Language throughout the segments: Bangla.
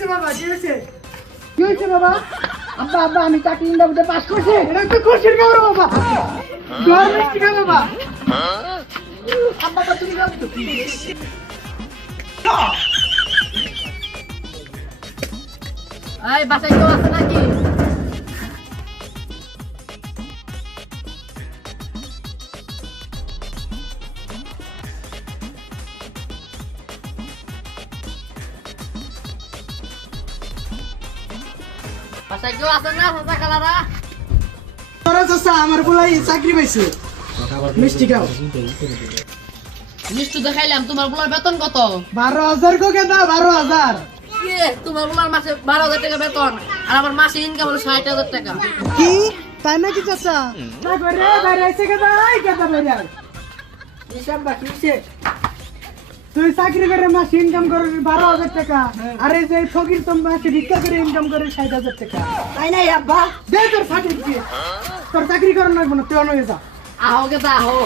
হয়েছে বাবা? কি হয়েছে? কি হয়েছে বাবা? আব্বা আব্বা আমি চাকরি ইন্টারভিউতে পাস করছি। এটা তো খুশির খবর বাবা। জোয়ার মিষ্টি খা বাবা। আব্বা তুমি যাও তো। এই বাসায় কেউ আছে নাকি? বাসায় কেউ আছে না চাচা খালারা? তোরা চাচা আমার বলাই চাকরি পাইছে। মিষ্টি খাও। মিষ্টি তো খাইলাম, তোমার বলার বেতন কত? 12,000 কো কেদা? 12,000। তোমার বলার মাসে 12,000 টাকা বেতন, আর আমার মাসে ইনকাম হলো 60,000 টাকা। কি তাই নাকি চাচা? না করে বাইরে আইছে কেদা? এই কেদা বাইরে আয়। হিসাব বাকি হইছে। তুই চাকরি করে মাসে ইনকাম করিস 12,000 টাকা, আর এই যে ফকির তো মাসে ভিক্ষা করে ইনকাম করে 60,000 টাকা। তাই নাই আব্বা। দে তোর সার্টিফিকেট। তোর চাকরি করার লাগবে না, তুই অন্য যা। আহো গেদা আহো।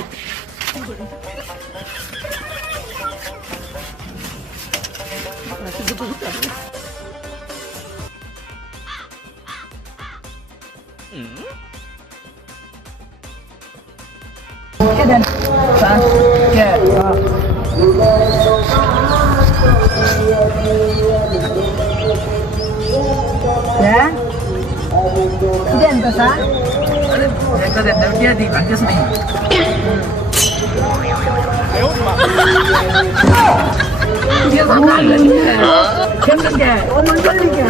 হ্যাঁ দেন তো স্যার। একটা দেন আমি কি দিই ভাগ্যস নেই কেমন কে ও মন করলি কে